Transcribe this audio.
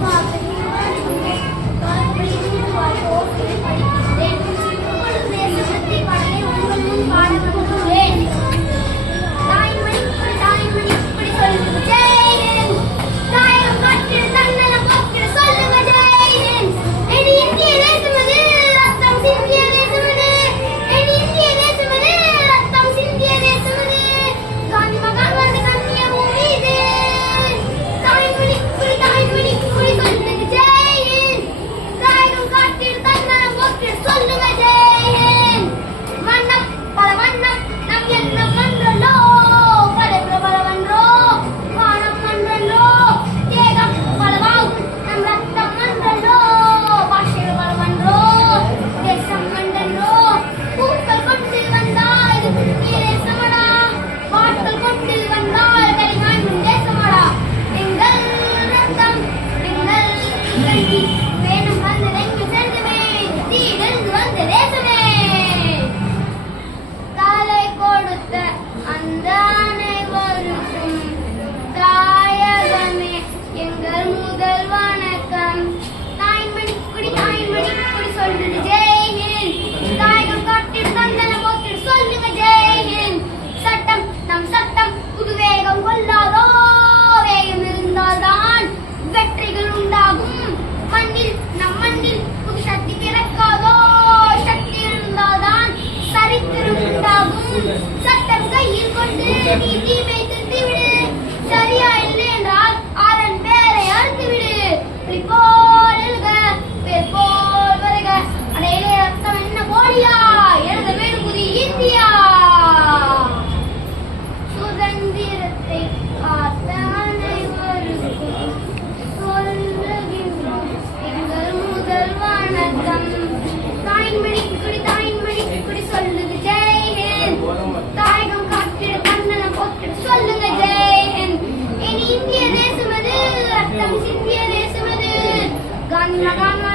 problem. சட்டம் கையில் கொண்டு நீதி Ang lagana